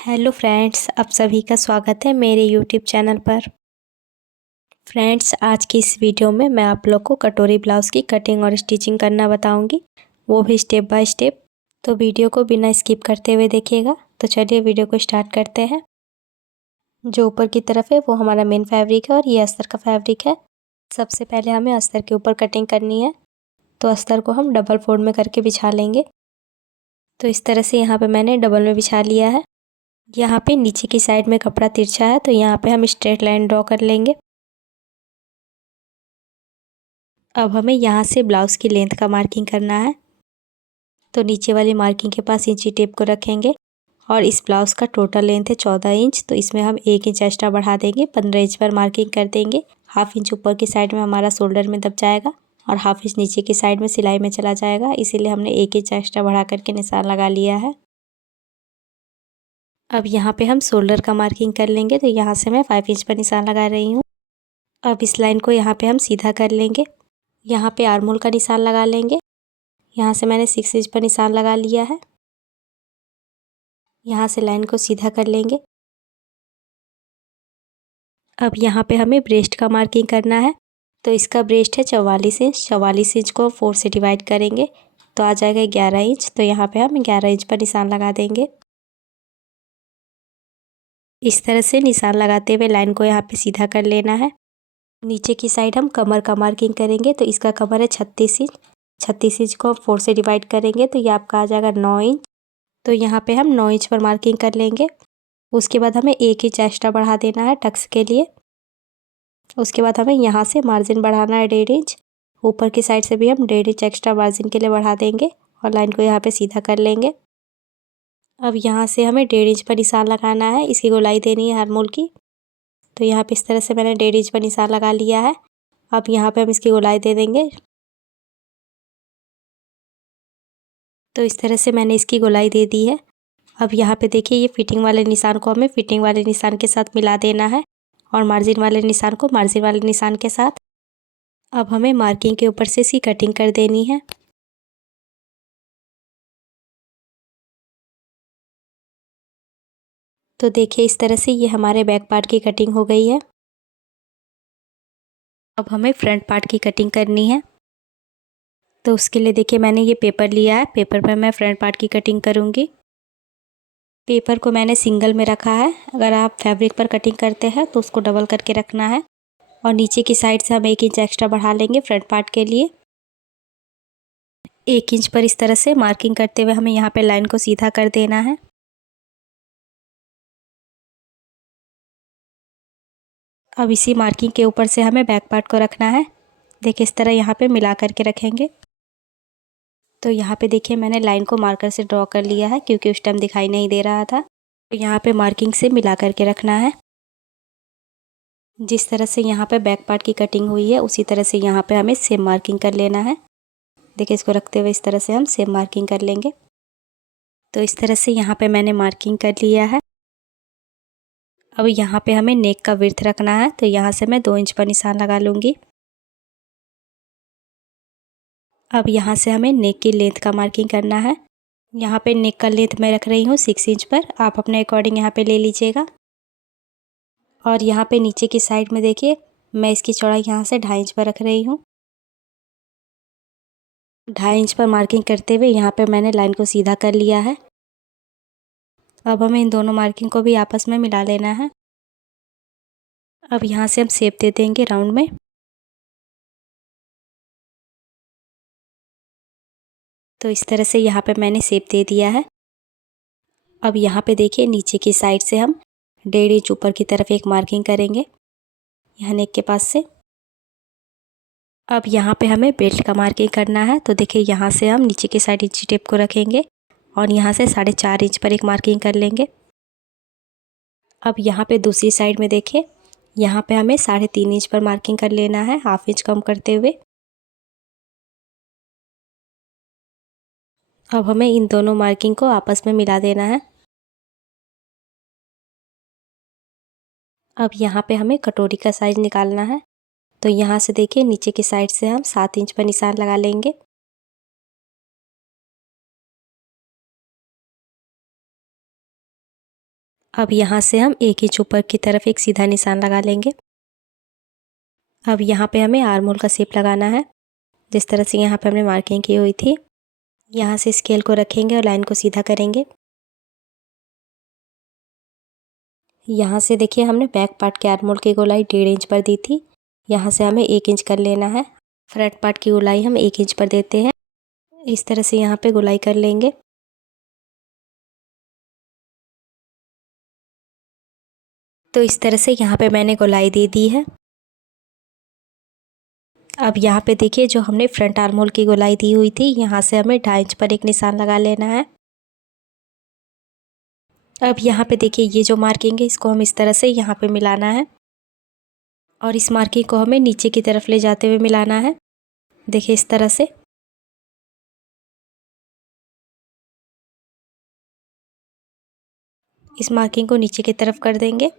Hello friends, आप सभी का स्वागत है मेरे यूट्यूब चैनल पर। फ्रेंड्स, आज की इस वीडियो में मैं आप लोग को कटोरी ब्लाउज़ की कटिंग और स्टिचिंग करना बताऊंगी, वो भी स्टेप बाय स्टेप। तो वीडियो को बिना स्किप करते हुए देखिएगा। तो चलिए वीडियो को स्टार्ट करते हैं। जो ऊपर की तरफ है वो हमारा मेन फैब्रिक है और ये अस्तर का फैब्रिक है। सबसे पहले हमें अस्तर के ऊपर कटिंग करनी है, तो अस्तर को हम डबल फोल्ड में करके बिछा लेंगे। तो इस तरह से यहाँ पर मैंने डबल में बिछा लिया है। यहाँ पे नीचे की साइड में कपड़ा तिरछा है, तो यहाँ पे हम स्ट्रेट लाइन ड्रॉ कर लेंगे। अब हमें यहाँ से ब्लाउज़ की लेंथ का मार्किंग करना है। तो नीचे वाली मार्किंग के पास इंची टेप को रखेंगे और इस ब्लाउज़ का टोटल लेंथ है 14 इंच, तो इसमें हम 1 इंच एक्स्ट्रा बढ़ा देंगे। 15 इंच पर मार्किंग कर देंगे। हाफ इंच ऊपर की साइड में हमारा शोल्डर में दब जाएगा और हाफ इंच नीचे की साइड में सिलाई में चला जाएगा, इसीलिए हमने 1 इंच एक्स्ट्रा बढ़ा करके निशान लगा लिया है। अब यहाँ पे हम शोल्डर का मार्किंग कर लेंगे, तो यहाँ से मैं 5 इंच पर निशान लगा रही हूँ। अब इस लाइन को यहाँ पे हम सीधा कर लेंगे। यहाँ पे आर्म होल का निशान लगा लेंगे। यहाँ से मैंने 6 इंच पर निशान लगा लिया है। यहाँ से लाइन को सीधा कर लेंगे। अब यहाँ पे हमें ब्रेस्ट का मार्किंग करना है, तो इसका ब्रेस्ट है 44 इंच। 44 इंच को 4 से डिवाइड करेंगे तो आ जाएगा 11 इंच। तो यहाँ पे हम 11 इंच पर निशान लगा देंगे। इस तरह से निशान लगाते हुए लाइन को यहाँ पे सीधा कर लेना है। नीचे की साइड हम कमर का मार्किंग करेंगे, तो इसका कमर है 36 इंच। 36 इंच को हम 4 से डिवाइड करेंगे तो ये आपका आ जाएगा 9 इंच। तो यहाँ पे हम 9 इंच पर मार्किंग कर लेंगे। उसके बाद हमें 1 इंच एक्स्ट्रा बढ़ा देना है टक्स के लिए। उसके बाद हमें यहाँ से मार्जिन बढ़ाना है 1.5 इंच। ऊपर की साइड से भी हम 1.5 इंच एक्स्ट्रा मार्जिन के लिए बढ़ा देंगे और लाइन को यहाँ पे सीधा कर लेंगे। अब यहाँ से हमें 1.5 इंच पर निशान लगाना है, इसकी गोलाई देनी है आर्म होल की। तो यहाँ पे इस तरह से मैंने 1.5 इंच पर निशान लगा लिया है। अब यहाँ पे हम इसकी गोलाई दे देंगे। तो इस तरह से मैंने इसकी गोलाई दे दी है। अब यहाँ पे देखिए, ये फिटिंग वाले निशान को हमें फिटिंग वाले निशान के साथ मिला देना है और मार्जिन वाले निशान को मार्जिन वाले निशान के साथ। अब हमें मार्किंग के ऊपर से इसकी कटिंग कर देनी है। तो देखिए, इस तरह से ये हमारे बैक पार्ट की कटिंग हो गई है। अब हमें फ्रंट पार्ट की कटिंग करनी है। तो उसके लिए देखिए, मैंने ये पेपर लिया है। पेपर पर मैं फ्रंट पार्ट की कटिंग करूँगी। पेपर को मैंने सिंगल में रखा है। अगर आप फैब्रिक पर कटिंग करते हैं तो उसको डबल करके रखना है। और नीचे की साइड से हम 1 इंच एक्स्ट्रा बढ़ा लेंगे फ्रंट पार्ट के लिए। 1 इंच पर इस तरह से मार्किंग करते हुए हमें यहाँ पे लाइन को सीधा कर देना है। अब इसी मार्किंग के ऊपर से हमें बैक पार्ट को रखना है। देखिए, इस तरह यहाँ पे मिला करके रखेंगे। तो यहाँ पे देखिए, मैंने लाइन को मार्कर से ड्रॉ कर लिया है क्योंकि उस टाइम दिखाई नहीं दे रहा था। तो यहाँ पे मार्किंग से मिला करके रखना है। जिस तरह से यहाँ पे बैक पार्ट की कटिंग हुई है उसी तरह से यहाँ पे हमें सेम मार्किंग कर लेना है। देखिए, इसको रखते हुए इस तरह से हम सेम मार्किंग कर लेंगे। तो इस तरह से यहाँ पे मैंने मार्किंग कर लिया है। अब यहाँ पे हमें नेक का विड्थ रखना है, तो यहाँ से मैं 2 इंच पर निशान लगा लूँगी। अब यहाँ से हमें नेक की लेंथ का मार्किंग करना है। यहाँ पे नेक का लेंथ मैं रख रही हूँ 6 इंच पर। आप अपने अकॉर्डिंग यहाँ पे ले लीजिएगा। और यहाँ पे नीचे की साइड में देखिए, मैं इसकी चौड़ाई यहाँ से 2.5 इंच पर रख रही हूँ। 2.5 इंच पर मार्किंग करते हुए यहाँ पे मैंने लाइन को सीधा कर लिया है। अब हमें इन दोनों मार्किंग को भी आपस में मिला लेना है। अब यहाँ से हम शेप दे देंगे राउंड में। तो इस तरह से यहाँ पे मैंने शेप दे दिया है। अब यहाँ पे देखिए, नीचे की साइड से हम 1.5 इंच ऊपर की तरफ एक मार्किंग करेंगे यहाँ नेक के पास से। अब यहाँ पे हमें बेल्ट का मार्किंग करना है। तो देखिए, यहाँ से हम नीचे की साइड इंची टेप को रखेंगे और यहाँ से 4.5 इंच पर एक मार्किंग कर लेंगे। अब यहाँ पे दूसरी साइड में देखिए, यहाँ पे हमें 3.5 इंच पर मार्किंग कर लेना है, हाफ इंच कम करते हुए। अब हमें इन दोनों मार्किंग को आपस में मिला देना है। अब यहाँ पे हमें कटोरी का साइज निकालना है। तो यहाँ से देखिए, नीचे की साइड से हम 7 इंच पर निशान लगा लेंगे। अब यहाँ से हम 1 इंच ऊपर की तरफ एक सीधा निशान लगा लेंगे। अब यहाँ पे हमें आर्म होल का शेप लगाना है, जिस तरह से यहाँ पे हमने मार्किंग की हुई थी। यहाँ से स्केल को रखेंगे और लाइन को सीधा करेंगे। यहाँ से देखिए हमने बैक पार्ट के आर्म होल की गोलाई 1.5 इंच पर दी थी, यहाँ से हमें 1 इंच कर लेना है। फ्रंट पार्ट की गोलाई हम 1 इंच पर देते हैं। इस तरह से यहाँ पे गोलाई कर लेंगे। तो इस तरह से यहाँ पे मैंने गोलाई दे दी है। अब यहाँ पे देखिए जो हमने फ्रंट आर्म होल की गोलाई दी हुई थी, यहाँ से हमें 2.5 इंच पर एक निशान लगा लेना है। अब यहाँ पे देखिए ये जो मार्किंग है इसको हम इस तरह से यहाँ पे मिलाना है और इस मार्किंग को हमें नीचे की तरफ ले जाते हुए मिलाना है। देखिए इस तरह से। इस मार्किंग को नीचे की तरफ कर देंगे।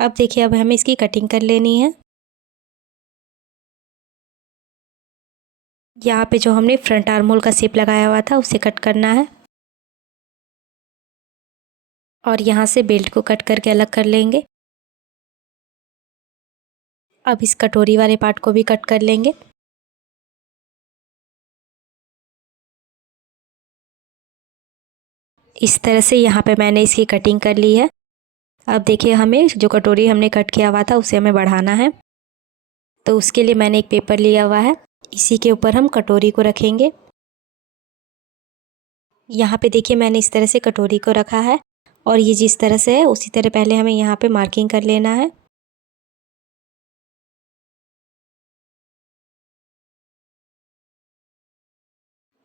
अब देखिए अब हमें इसकी कटिंग कर लेनी है। यहाँ पे जो हमने फ्रंट आर्म होल का शेप लगाया हुआ था उसे कट करना है और यहाँ से बेल्ट को कट करके अलग कर लेंगे। अब इस कटोरी वाले पार्ट को भी कट कर लेंगे। इस तरह से यहाँ पे मैंने इसकी कटिंग कर ली है। अब देखिए हमें जो कटोरी हमने कट किया हुआ था उसे हमें बढ़ाना है। तो उसके लिए मैंने एक पेपर लिया हुआ है, इसी के ऊपर हम कटोरी को रखेंगे। यहाँ पे देखिए मैंने इस तरह से कटोरी को रखा है और ये जिस तरह से है उसी तरह पहले हमें यहाँ पे मार्किंग कर लेना है।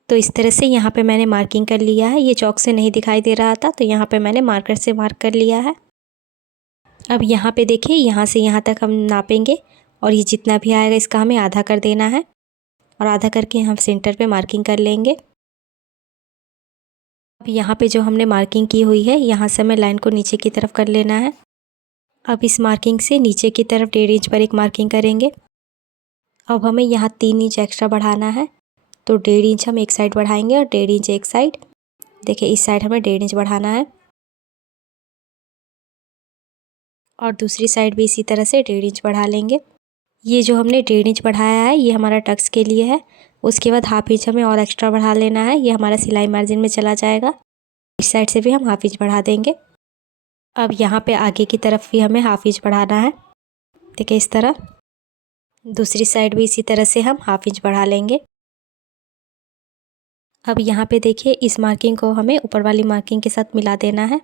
तो इस तरह से यहाँ पे मैंने मार्किंग कर लिया है। ये चॉक से नहीं दिखाई दे रहा था तो यहाँ पे मैंने मार्कर से मार्क कर लिया है। अब यहाँ पे देखिए यहाँ से यहाँ तक हम नापेंगे और ये जितना भी आएगा इसका हमें आधा कर देना है और आधा करके हम सेंटर पे मार्किंग कर लेंगे। अब यहाँ पे जो हमने मार्किंग की हुई है यहाँ से हमें लाइन को नीचे की तरफ कर लेना है। अब इस मार्किंग से नीचे की तरफ 1.5 इंच पर एक मार्किंग करेंगे। अब हमें यहाँ 3 इंच एक्स्ट्रा बढ़ाना है, तो 1.5 इंच हम एक साइड बढ़ाएंगे और 1.5 इंच एक साइड। देखिए इस साइड हमें 1.5 इंच बढ़ाना है और दूसरी साइड भी इसी तरह से 1.5 इंच बढ़ा लेंगे। ये जो हमने 1.5 इंच बढ़ाया है ये हमारा टक्स के लिए है। उसके बाद हाफ इंच हमें और एक्स्ट्रा बढ़ा लेना है, ये हमारा सिलाई मार्जिन में चला जाएगा। इस साइड से भी हम हाफ इंच बढ़ा देंगे। अब यहाँ पे आगे की तरफ भी हमें हाफ इंच बढ़ाना है। देखिए इस तरह। दूसरी साइड भी इसी तरह से हम हाफ इंच बढ़ा लेंगे। अब यहाँ पे देखिए इस मार्किंग को हमें ऊपर वाली मार्किंग के साथ मिला देना है।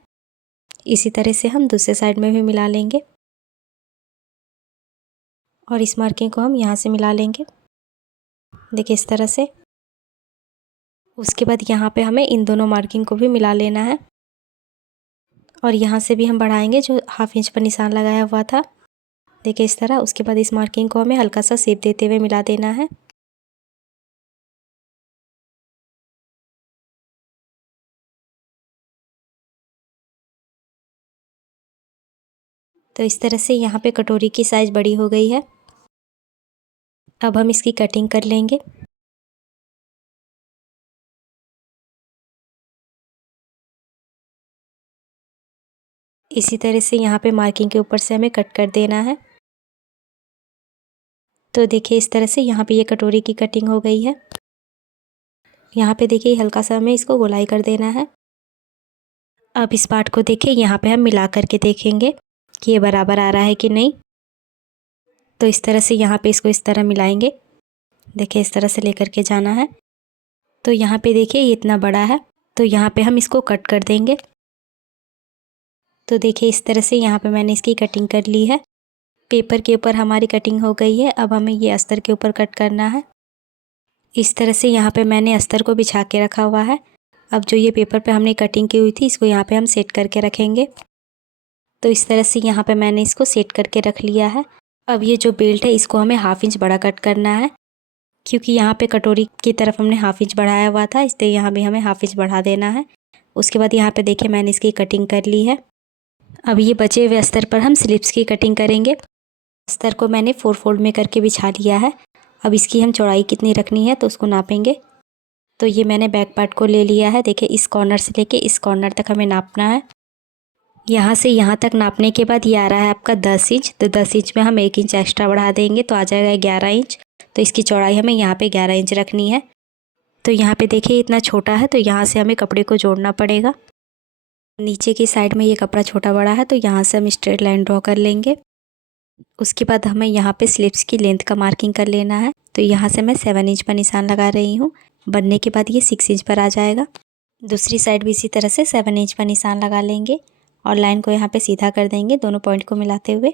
इसी तरह से हम दूसरे साइड में भी मिला लेंगे और इस मार्किंग को हम यहाँ से मिला लेंगे। देखिए इस तरह से। उसके बाद यहाँ पे हमें इन दोनों मार्किंग को भी मिला लेना है और यहाँ से भी हम बढ़ाएंगे जो हाफ इंच पर निशान लगाया हुआ था। देखिए इस तरह। उसके बाद इस मार्किंग को हमें हल्का सा शेप देते हुए मिला देना है। तो इस तरह से यहाँ पे कटोरी की साइज़ बड़ी हो गई है। अब हम इसकी कटिंग कर लेंगे। इसी तरह से यहाँ पे मार्किंग के ऊपर से हमें कट कर देना है। तो देखिए इस तरह से यहाँ पे ये कटोरी की कटिंग हो गई है। यहाँ पे देखिए हल्का सा हमें इसको गोलाई कर देना है। अब इस पार्ट को देखिए यहाँ पे हम मिला करके देखेंगे कि ये बराबर आ रहा है कि नहीं। तो इस तरह से यहाँ पे इसको इस तरह मिलाएंगे। देखिए इस तरह से लेकर के जाना है। तो यहाँ पे देखिए ये इतना बड़ा है तो यहाँ पे हम इसको कट कर देंगे। तो देखिए इस तरह से यहाँ पे मैंने इसकी कटिंग कर ली है। पेपर के ऊपर हमारी कटिंग हो गई है। अब हमें ये अस्तर के ऊपर कट करना है। इस तरह से यहाँ पे मैंने अस्तर को बिछा के रखा हुआ है। अब जो ये पेपर पे हमने कटिंग की हुई थी इसको यहाँ पे हम सेट करके रखेंगे। तो इस तरह से यहाँ पे मैंने इसको सेट करके रख लिया है। अब ये जो बेल्ट है इसको हमें हाफ इंच बड़ा कट करना है, क्योंकि यहाँ पे कटोरी की तरफ हमने हाफ इंच बढ़ाया हुआ था, इसलिए यहाँ भी हमें हाफ इंच बढ़ा देना है। उसके बाद यहाँ पे देखिए मैंने इसकी कटिंग कर ली है। अब ये बचे हुए अस्तर पर हम स्लिप्स की कटिंग करेंगे। अस्तर को मैंने 4 फोल्ड में करके बिछा लिया है। अब इसकी हम चौड़ाई कितनी रखनी है तो उसको नापेंगे। तो ये मैंने बैक पार्ट को ले लिया है। देखिए इस कॉर्नर से लेके इस कॉर्नर तक हमें नापना है। यहाँ से यहाँ तक नापने के बाद ये आ रहा है आपका 10 इंच। तो 10 इंच में हम 1 इंच एक्स्ट्रा बढ़ा देंगे तो आ जाएगा 11 इंच। तो इसकी चौड़ाई हमें यहाँ पे 11 इंच रखनी है। तो यहाँ पे देखिए इतना छोटा है तो यहाँ से हमें कपड़े को जोड़ना पड़ेगा। नीचे की साइड में ये कपड़ा छोटा बड़ा है तो यहाँ से हम स्ट्रेट लाइन ड्रॉ कर लेंगे। उसके बाद हमें यहाँ पे स्लीव्स की लेंथ का मार्किंग कर लेना है। तो यहाँ से मैं 7 इंच पर निशान लगा रही हूँ। बनने के बाद ये 6 इंच पर आ जाएगा। दूसरी साइड भी इसी तरह से 7 इंच पर निशान लगा लेंगे और लाइन को यहाँ पे सीधा कर देंगे दोनों पॉइंट को मिलाते हुए।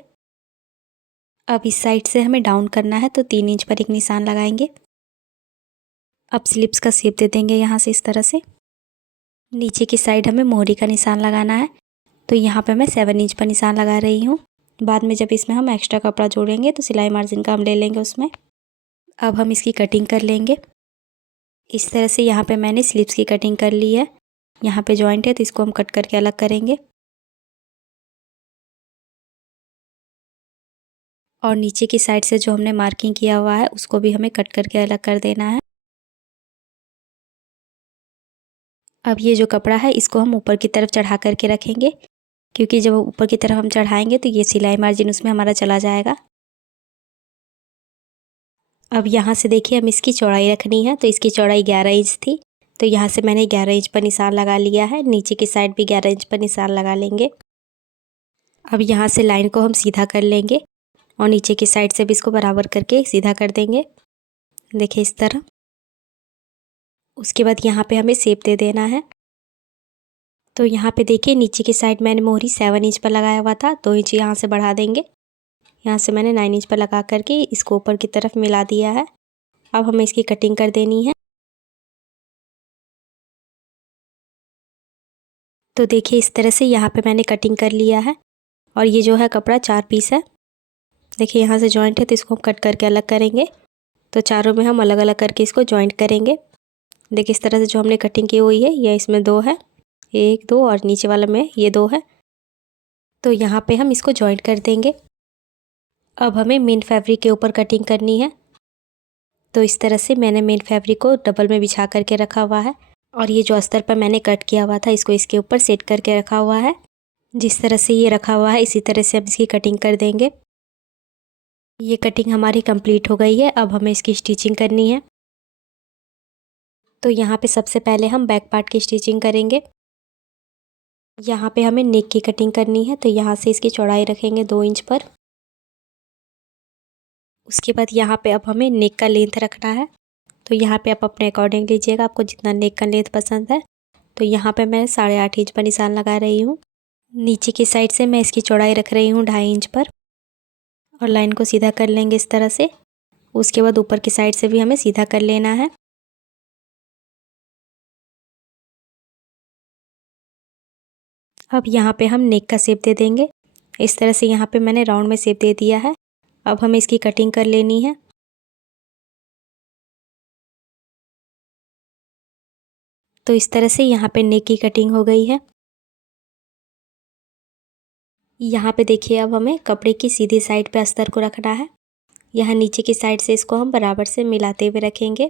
अब इस साइड से हमें डाउन करना है तो 3 इंच पर एक निशान लगाएंगे। अब स्लिप्स का शेप दे देंगे यहाँ से इस तरह से। नीचे की साइड हमें मोहरी का निशान लगाना है तो यहाँ पे मैं 7 इंच पर निशान लगा रही हूँ। बाद में जब इसमें हम एक्स्ट्रा कपड़ा जोड़ेंगे तो सिलाई मार्जिन का हम ले लेंगे उसमें। अब हम इसकी कटिंग कर लेंगे। इस तरह से यहाँ पे मैंने स्लिप्स की कटिंग कर ली है। यहाँ पे जॉइंट है तो इसको हम कट करके अलग करेंगे और नीचे की साइड से जो हमने मार्किंग किया हुआ है उसको भी हमें कट करके अलग कर देना है। अब ये जो कपड़ा है इसको हम ऊपर की तरफ चढ़ा करके रखेंगे क्योंकि जब ऊपर की तरफ हम चढ़ाएंगे तो ये सिलाई मार्जिन उसमें हमारा चला जाएगा। अब यहाँ से देखिए हम इसकी चौड़ाई रखनी है तो इसकी चौड़ाई 11 इंच थी तो यहाँ से मैंने 11 इंच पर निशान लगा लिया है। नीचे की साइड भी 11 इंच पर निशान लगा लेंगे। अब यहाँ से लाइन को हम सीधा कर लेंगे और नीचे की साइड से भी इसको बराबर करके सीधा कर देंगे, देखिए इस तरह। उसके बाद यहाँ पे हमें शेप दे देना है। तो यहाँ पे देखिए नीचे की साइड मैंने मोहरी 7 इंच पर लगाया हुआ था, 2 इंच यहाँ से बढ़ा देंगे। यहाँ से मैंने 9 इंच पर लगा करके इसको ऊपर की तरफ मिला दिया है। अब हमें इसकी कटिंग कर देनी है। तो देखिए इस तरह से यहाँ पे मैंने कटिंग कर लिया है और ये जो है कपड़ा 4 पीस है। देखिए यहाँ से जॉइंट है तो इसको हम कट करके अलग करेंगे। तो चारों में हम अलग अलग करके इसको जॉइंट करेंगे। देखिए इस तरह से जो हमने कटिंग की हुई है, यह इसमें 2 है, 1 2 और नीचे वाला में ये 2 है। तो यहाँ पे हम इसको जॉइंट कर देंगे। अब हमें मेन फैब्रिक के ऊपर कटिंग करनी है। तो इस तरह से मैंने मेन फैब्रिक को डबल में बिछा करके रखा हुआ है और ये जो अस्तर पर मैंने कट किया हुआ था इसको इसके ऊपर सेट करके रखा हुआ है। जिस तरह से ये रखा हुआ है इसी तरह से हम इसकी कटिंग कर देंगे। ये कटिंग हमारी कंप्लीट हो गई है। अब हमें इसकी स्टिचिंग करनी है। तो यहाँ पे सबसे पहले हम बैक पार्ट की स्टिचिंग करेंगे। यहाँ पे हमें नेक की कटिंग करनी है तो यहाँ से इसकी चौड़ाई रखेंगे 2 इंच पर। उसके बाद यहाँ पे अब हमें नेक का लेंथ रखना है। तो यहाँ पे आप अपने अकॉर्डिंग लीजिएगा, आपको जितना नेक का लेंथ पसंद है। तो यहाँ पे मैं 8.5 इंच पर निशान लगा रही हूँ। नीचे की साइड से मैं इसकी चौड़ाई रख रही हूँ 2.5 इंच पर और लाइन को सीधा कर लेंगे इस तरह से। उसके बाद ऊपर की साइड से भी हमें सीधा कर लेना है। अब यहाँ पे हम नेक का शेप दे देंगे। इस तरह से यहाँ पे मैंने राउंड में शेप दे दिया है। अब हमें इसकी कटिंग कर लेनी है। तो इस तरह से यहाँ पे नेक की कटिंग हो गई है। यहाँ पे देखिए अब हमें कपड़े की सीधी साइड पे अस्तर को रखना है। यहाँ नीचे की साइड से इसको हम बराबर से मिलाते हुए रखेंगे।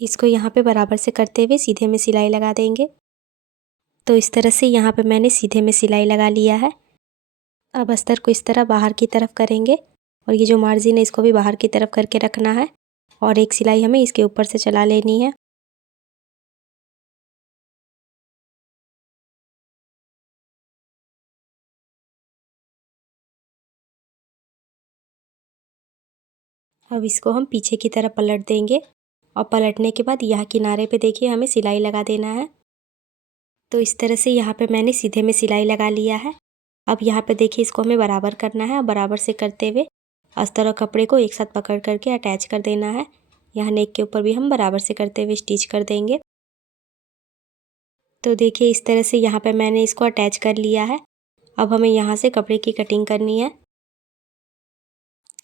इसको यहाँ पे बराबर से करते हुए सीधे में सिलाई लगा देंगे। तो इस तरह से यहाँ पे मैंने सीधे में सिलाई लगा लिया है। अब अस्तर को इस तरह बाहर की तरफ करेंगे और ये जो मार्जिन है इसको भी बाहर की तरफ करके रखना है और एक सिलाई हमें इसके ऊपर से चला लेनी है। अब इसको हम पीछे की तरफ पलट देंगे और पलटने के बाद यहाँ किनारे पे देखिए हमें सिलाई लगा देना है। तो इस तरह से यहाँ पे मैंने सीधे में सिलाई लगा लिया है। अब यहाँ पे देखिए इसको हमें बराबर करना है और बराबर से करते हुए अस्तर और कपड़े को एक साथ पकड़ करके अटैच कर देना है। यहाँ नेक के ऊपर भी हम बराबर से करते हुए स्टिच कर देंगे। तो देखिए इस तरह से यहाँ पे मैंने इसको अटैच कर लिया है। अब हमें यहाँ से कपड़े की कटिंग करनी है।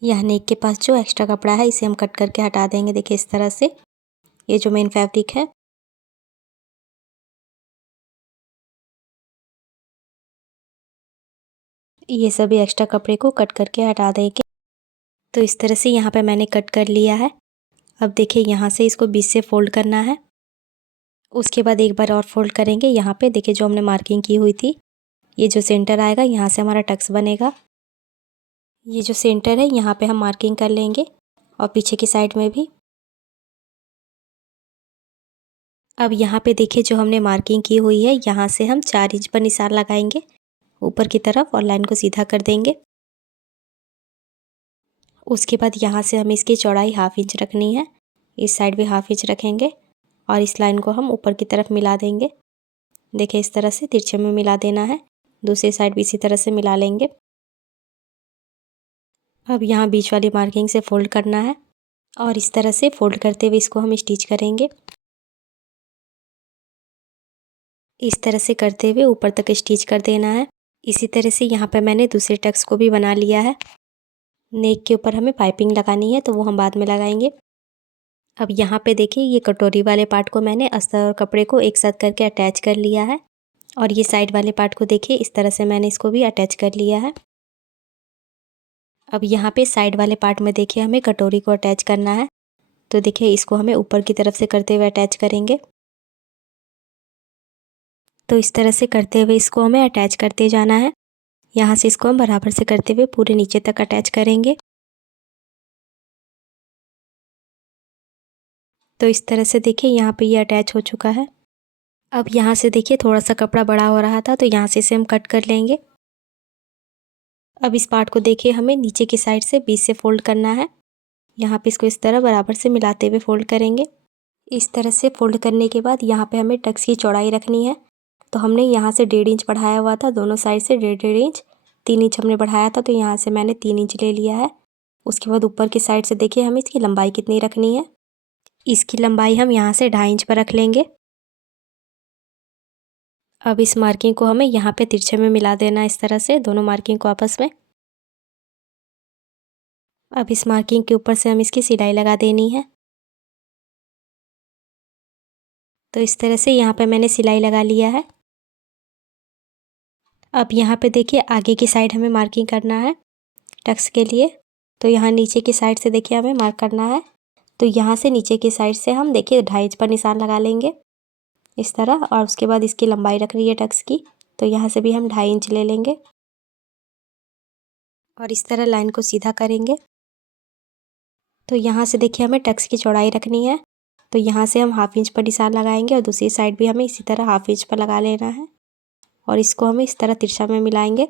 यहाँ नेक के पास जो एक्स्ट्रा कपड़ा है इसे हम कट करके हटा देंगे। देखिए इस तरह से ये जो मेन फैब्रिक है। ये सभी एक्स्ट्रा कपड़े को कट करके हटा देंगे। तो इस तरह से यहाँ पे मैंने कट कर लिया है। अब देखिए यहाँ से इसको बीच से फोल्ड करना है। उसके बाद एक बार और फोल्ड करेंगे। यहाँ पे देखिए जो हमने मार्किंग की हुई थी ये जो सेंटर आएगा यहाँ से हमारा टक्स बनेगा। ये जो सेंटर है यहाँ पे हम मार्किंग कर लेंगे और पीछे की साइड में भी। अब यहाँ पे देखिए जो हमने मार्किंग की हुई है यहाँ से हम 4 इंच पर निशान लगाएंगे ऊपर की तरफ और लाइन को सीधा कर देंगे। उसके बाद यहाँ से हमें इसकी चौड़ाई 1/2 इंच रखनी है, इस साइड भी 1/2 इंच रखेंगे और इस लाइन को हम ऊपर की तरफ मिला देंगे। देखिए इस तरह से तिरछे में मिला देना है, दूसरी साइड भी इसी तरह से मिला लेंगे। अब यहाँ बीच वाली मार्किंग से फोल्ड करना है और इस तरह से फोल्ड करते हुए इसको हम स्टिच करेंगे। इस तरह से करते हुए ऊपर तक स्टिच कर देना है। इसी तरह से यहाँ पर मैंने दूसरे टक्स को भी बना लिया है। नेक के ऊपर हमें पाइपिंग लगानी है तो वो हम बाद में लगाएंगे। अब यहाँ पे देखिए ये कटोरी वाले पार्ट को मैंने अस्तर और कपड़े को एक साथ करके अटैच कर लिया है और ये साइड वाले पार्ट को देखिए इस तरह से मैंने इसको भी अटैच कर लिया है। अब यहाँ पे साइड वाले पार्ट में देखिए हमें कटोरी को अटैच करना है तो देखिए इसको हमें ऊपर की तरफ से करते हुए अटैच करेंगे। तो इस तरह से करते हुए इसको हमें अटैच करते जाना है। यहाँ से इसको हम बराबर से करते हुए पूरे नीचे तक अटैच करेंगे। तो इस तरह से देखिए यहाँ पे ये अटैच हो चुका है। अब यहाँ से देखिए थोड़ा सा कपड़ा बड़ा हो रहा था तो यहाँ से इसे हम कट कर लेंगे। अब इस पार्ट को देखिए हमें नीचे की साइड से बीच से फोल्ड करना है। यहाँ पे इसको इस तरह बराबर से मिलाते हुए फोल्ड करेंगे। इस तरह से फोल्ड करने के बाद यहाँ पे हमें टक्स की चौड़ाई रखनी है। तो हमने यहाँ से 1.5 इंच बढ़ाया हुआ था, दोनों साइड से 1.5 इंच, 3 इंच हमने बढ़ाया था तो यहाँ से मैंने 3 इंच ले लिया है। उसके बाद ऊपर की साइड से देखिए हमें इसकी लंबाई कितनी रखनी है। इसकी लंबाई हम यहाँ से 2.5 इंच पर रख लेंगे। अब इस मार्किंग को हमें यहाँ पे तिरछे में मिला देना है इस तरह से दोनों मार्किंग को आपस में। अब इस मार्किंग के ऊपर से हम इसकी सिलाई लगा देनी है। तो इस तरह से यहाँ पे मैंने सिलाई लगा लिया है। अब यहाँ पे देखिए आगे की साइड हमें मार्किंग करना है टक्स के लिए। तो यहाँ नीचे की साइड से देखिए हमें मार्क करना है। तो यहाँ से नीचे की साइड से हम देखिए 2.5 इंच पर निशान लगा लेंगे इस तरह और उसके बाद इसकी लंबाई रख रही है टक्स की तो यहाँ से भी हम 2.5 इंच ले लेंगे और इस तरह लाइन को सीधा करेंगे। तो यहाँ से देखिए हमें टक्स की चौड़ाई रखनी है तो यहाँ से हम 1/2 इंच पर निशान लगाएंगे और दूसरी साइड भी हमें इसी तरह 1/2 इंच पर लगा लेना है और इसको हमें इस तरह तिरछा में मिलाएंगे।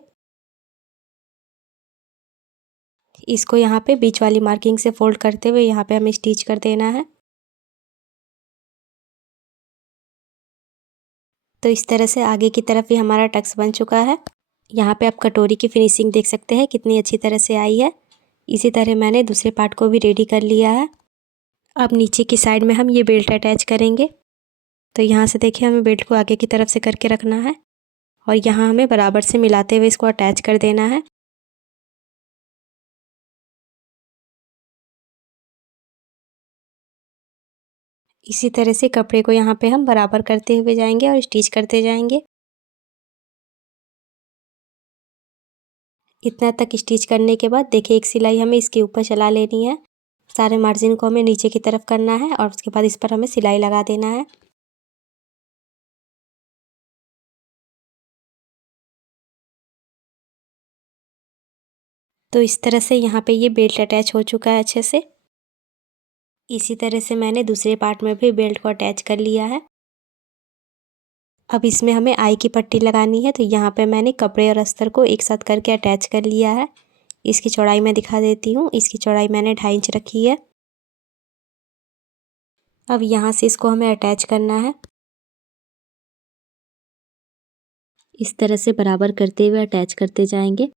इसको यहाँ पे बीच वाली मार्किंग से फोल्ड करते हुए यहाँ पे हमें स्टिच कर देना है। तो इस तरह से आगे की तरफ भी हमारा टक्स बन चुका है। यहाँ पे आप कटोरी की फिनिशिंग देख सकते हैं कितनी अच्छी तरह से आई है। इसी तरह मैंने दूसरे पार्ट को भी रेडी कर लिया है। अब नीचे की साइड में हम ये बेल्ट अटैच करेंगे। तो यहाँ से देखिए हमें बेल्ट को आगे की तरफ से करके रखना है और यहाँ हमें बराबर से मिलाते हुए इसको अटैच कर देना है। इसी तरह से कपड़े को यहाँ पे हम बराबर करते हुए जाएंगे और स्टिच करते जाएंगे। इतना तक स्टिच करने के बाद देखिए एक सिलाई हमें इसके ऊपर चला लेनी है। सारे मार्जिन को हमें नीचे की तरफ करना है और उसके बाद इस पर हमें सिलाई लगा देना है। तो इस तरह से यहाँ पे ये बेल्ट अटैच हो चुका है अच्छे से। इसी तरह से मैंने दूसरे पार्ट में भी बेल्ट को अटैच कर लिया है। अब इसमें हमें आई की पट्टी लगानी है तो यहाँ पे मैंने कपड़े और अस्तर को एक साथ करके अटैच कर लिया है। इसकी चौड़ाई मैं दिखा देती हूँ। इसकी चौड़ाई मैंने 2.5 इंच रखी है। अब यहाँ से इसको हमें अटैच करना है। इस तरह से बराबर करते हुए अटैच करते जाएंगे।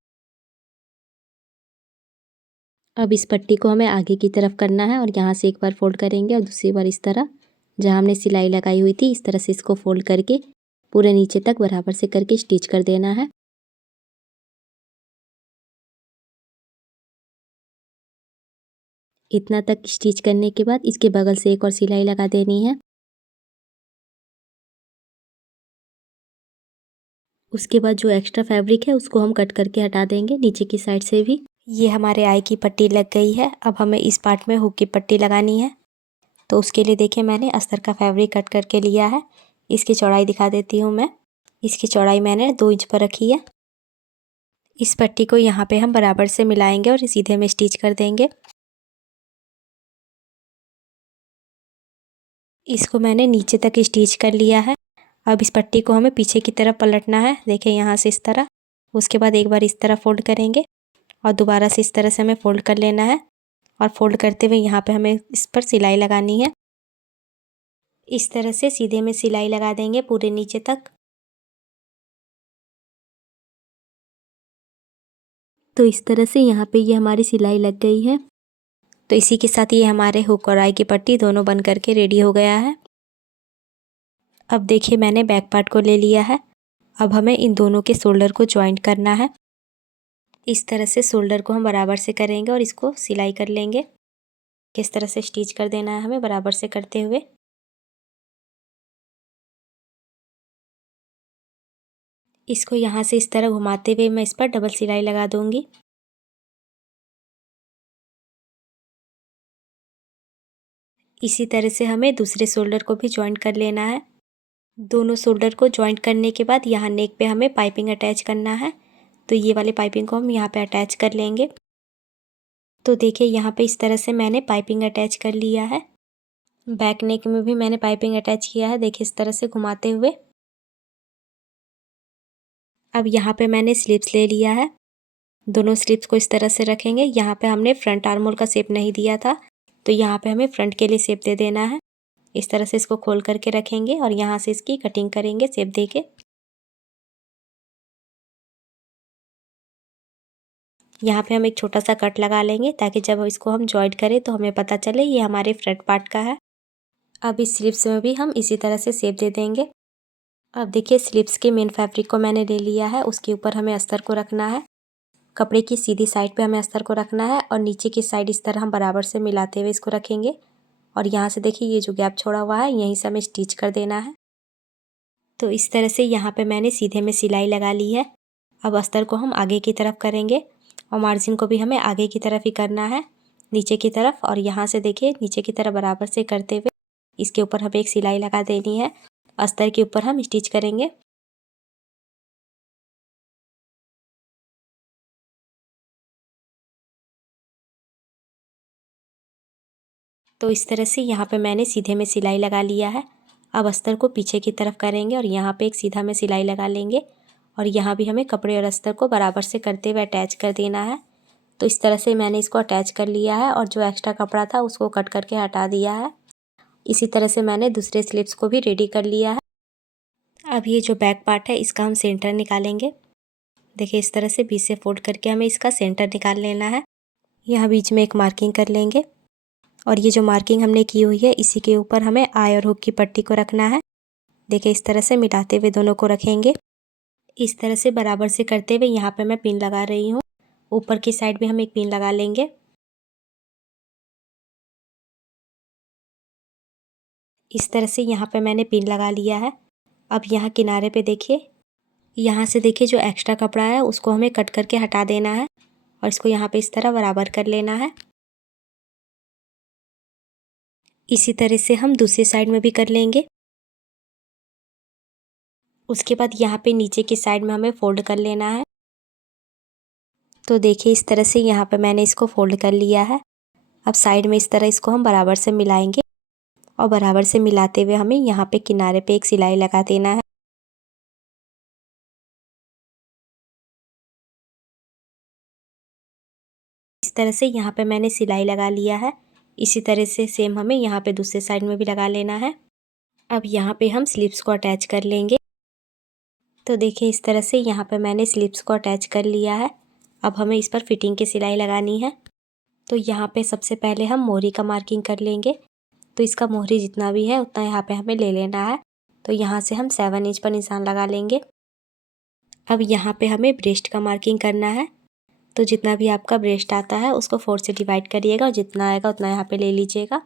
अब इस पट्टी को हमें आगे की तरफ करना है और यहाँ से एक बार फोल्ड करेंगे और दूसरी बार इस तरह जहाँ हमने सिलाई लगाई हुई थी इस तरह से इसको फोल्ड करके पूरे नीचे तक बराबर से करके स्टिच कर देना है। इतना तक स्टिच करने के बाद इसके बगल से एक और सिलाई लगा देनी है। उसके बाद जो एक्स्ट्रा फैब्रिक है उसको हम कट करके हटा देंगे नीचे की साइड से भी। ये हमारे आई की पट्टी लग गई है। अब हमें इस पार्ट में हुक की पट्टी लगानी है। तो उसके लिए देखिए मैंने अस्तर का फैब्रिक कट करके लिया है। इसकी चौड़ाई दिखा देती हूँ मैं। इसकी चौड़ाई मैंने 2 इंच पर रखी है। इस पट्टी को यहाँ पे हम बराबर से मिलाएंगे और सीधे में स्टिच कर देंगे। इसको मैंने नीचे तक स्टिच कर लिया है। अब इस पट्टी को हमें पीछे की तरफ पलटना है। देखिए यहाँ से इस तरह, उसके बाद एक बार इस तरह फोल्ड करेंगे और दोबारा से इस तरह से हमें फोल्ड कर लेना है। और फोल्ड करते हुए यहाँ पे हमें इस पर सिलाई लगानी है। इस तरह से सीधे में सिलाई लगा देंगे पूरे नीचे तक। तो इस तरह से यहाँ पे ये हमारी सिलाई लग गई है। तो इसी के साथ ये हमारे हुक और आई की पट्टी दोनों बन करके रेडी हो गया है। अब देखिए मैंने बैक पार्ट को ले लिया है। अब हमें इन दोनों के शोल्डर को जॉइंट करना है। इस तरह से शोल्डर को हम बराबर से करेंगे और इसको सिलाई कर लेंगे। किस तरह से स्टिच कर देना है हमें बराबर से करते हुए। इसको यहाँ से इस तरह घुमाते हुए मैं इस पर डबल सिलाई लगा दूंगी। इसी तरह से हमें दूसरे शोल्डर को भी जॉइंट कर लेना है। दोनों शोल्डर को जॉइंट करने के बाद यहाँ नेक पे हमें पाइपिंग अटैच करना है। तो ये वाली पाइपिंग को हम यहाँ पे अटैच कर लेंगे। तो देखिए यहाँ पे इस तरह से मैंने पाइपिंग अटैच कर लिया है। बैक नेक में भी मैंने पाइपिंग अटैच किया है, देखिए इस तरह से घुमाते हुए। अब यहाँ पे मैंने स्लिप्स ले लिया है। दोनों स्लिप्स को इस तरह से रखेंगे। यहाँ पे हमने फ्रंट आर्म होल का शेप नहीं दिया था, तो यहाँ पे हमें फ्रंट के लिए शेप दे देना है। इस तरह से इसको खोल करके रखेंगे और यहाँ से इसकी कटिंग करेंगे शेप दे के। यहाँ पे हम एक छोटा सा कट लगा लेंगे ताकि जब इसको हम जॉइंट करें तो हमें पता चले ये हमारे फ्रंट पार्ट का है। अब इस स्लिप्स में भी हम इसी तरह से शेप दे देंगे। अब देखिए स्लिप्स के मेन फैब्रिक को मैंने ले लिया है। उसके ऊपर हमें अस्तर को रखना है। कपड़े की सीधी साइड पे हमें अस्तर को रखना है और नीचे की साइड इस तरह हम बराबर से मिलाते हुए इसको रखेंगे। और यहाँ से देखिए ये जो गैप छोड़ा हुआ है यहीं से हमें स्टिच कर देना है। तो इस तरह से यहाँ पे मैंने सीधे में सिलाई लगा ली है। अब अस्तर को हम आगे की तरफ करेंगे और मार्जिन को भी हमें आगे की तरफ ही करना है, नीचे की तरफ। और यहाँ से देखिए नीचे की तरफ बराबर से करते हुए इसके ऊपर हमें एक सिलाई लगा देनी है। अस्तर के ऊपर हम स्टिच करेंगे। तो इस तरह से यहाँ पे मैंने सीधे में सिलाई लगा लिया है। अब अस्तर को पीछे की तरफ करेंगे और यहाँ पे एक सीधा में सिलाई लगा लेंगे और यहाँ भी हमें कपड़े और अस्तर को बराबर से करते हुए अटैच कर देना है। तो इस तरह से मैंने इसको अटैच कर लिया है और जो एक्स्ट्रा कपड़ा था उसको कट करके हटा दिया है। इसी तरह से मैंने दूसरे स्लिप्स को भी रेडी कर लिया है। अब ये जो बैक पार्ट है इसका हम सेंटर निकालेंगे। देखिए इस तरह से बीच से फोल्ड करके हमें इसका सेंटर निकाल लेना है। यहाँ बीच में एक मार्किंग कर लेंगे और ये जो मार्किंग हमने की हुई है इसी के ऊपर हमें आई और हुक की पट्टी को रखना है। देखिए इस तरह से मिलाते हुए दोनों को रखेंगे। इस तरह से बराबर से करते हुए यहाँ पे मैं पिन लगा रही हूँ। ऊपर की साइड भी हम एक पिन लगा लेंगे। इस तरह से यहाँ पे मैंने पिन लगा लिया है। अब यहाँ किनारे पे देखिए, यहाँ से देखिए जो एक्स्ट्रा कपड़ा है उसको हमें कट करके हटा देना है और इसको यहाँ पे इस तरह बराबर कर लेना है। इसी तरह से हम दूसरी साइड में भी कर लेंगे। उसके बाद यहाँ पे नीचे की साइड में हमें फोल्ड कर लेना है। तो देखिए इस तरह से यहाँ पे मैंने इसको फोल्ड कर लिया है। अब साइड में इस तरह इसको हम बराबर से मिलाएंगे और बराबर से मिलाते हुए हमें यहाँ पे किनारे पे एक सिलाई लगा देना है। इस तरह से यहाँ पे मैंने सिलाई लगा लिया है। इसी तरह से सेम हमें यहाँ पे दूसरे साइड में भी लगा लेना है। अब यहाँ पे हम स्लिप्स को अटैच कर लेंगे। तो देखिए इस तरह से यहाँ पे मैंने स्लिप्स को अटैच कर लिया है। अब हमें इस पर फिटिंग की सिलाई लगानी है। तो यहाँ पे सबसे पहले हम मोहरी का मार्किंग कर लेंगे। तो इसका मोहरी जितना भी है उतना यहाँ पे हमें ले लेना है। तो यहाँ से हम 7 इंच पर निशान लगा लेंगे। अब यहाँ पे हमें ब्रेस्ट का मार्किंग करना है। तो जितना भी आपका ब्रेस्ट आता है उसको 4 से डिवाइड करिएगा और जितना आएगा उतना यहाँ पे ले लीजिएगा।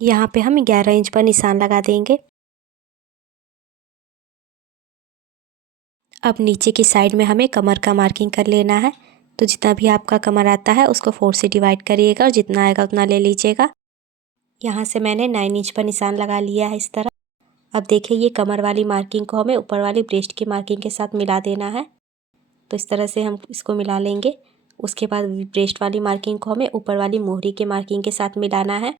यहाँ पे हम 11 इंच पर निशान लगा देंगे। अब नीचे की साइड में हमें कमर का मार्किंग कर लेना है। तो जितना भी आपका कमर आता है उसको 4 से डिवाइड करिएगा और जितना आएगा उतना ले लीजिएगा। यहाँ से मैंने 9 इंच पर निशान लगा लिया है इस तरह। अब देखिए ये कमर वाली मार्किंग को हमें ऊपर वाली ब्रेस्ट की मार्किंग के साथ मिला देना है। तो इस तरह से हम इसको मिला लेंगे। उसके बाद ब्रेस्ट वाली मार्किंग को हमें ऊपर वाली मोहरी के मार्किंग के साथ मिलाना है।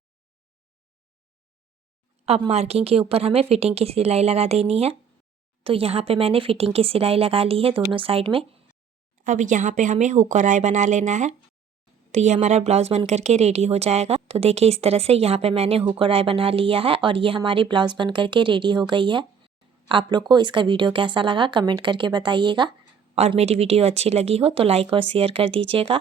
अब मार्किंग के ऊपर हमें फिटिंग की सिलाई लगा देनी है। तो यहाँ पे मैंने फिटिंग की सिलाई लगा ली है दोनों साइड में। अब यहाँ पे हमें हुक और आई बना लेना है। तो ये हमारा ब्लाउज़ बन करके रेडी हो जाएगा। तो देखिए इस तरह से यहाँ पे मैंने हुक और आई बना लिया है और ये हमारी ब्लाउज़ बन करके रेडी हो गई है। आप लोग को इसका वीडियो कैसा लगा कमेंट करके बताइएगा, और मेरी वीडियो अच्छी लगी हो तो लाइक और शेयर कर दीजिएगा,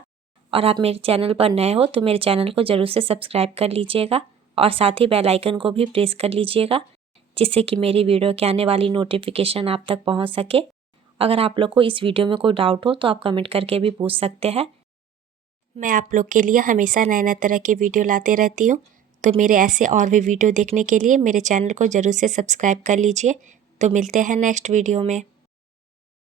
और आप मेरे चैनल पर नए हो तो मेरे चैनल को ज़रूर से सब्सक्राइब कर लीजिएगा और साथ ही बेल आइकन को भी प्रेस कर लीजिएगा, जिससे कि मेरी वीडियो के आने वाली नोटिफिकेशन आप तक पहुंच सके। अगर आप लोग को इस वीडियो में कोई डाउट हो तो आप कमेंट करके भी पूछ सकते हैं। मैं आप लोग के लिए हमेशा नए नए तरह के वीडियो लाते रहती हूँ, तो मेरे ऐसे और भी वीडियो देखने के लिए मेरे चैनल को ज़रूर से सब्सक्राइब कर लीजिए। तो मिलते हैं नेक्स्ट वीडियो में।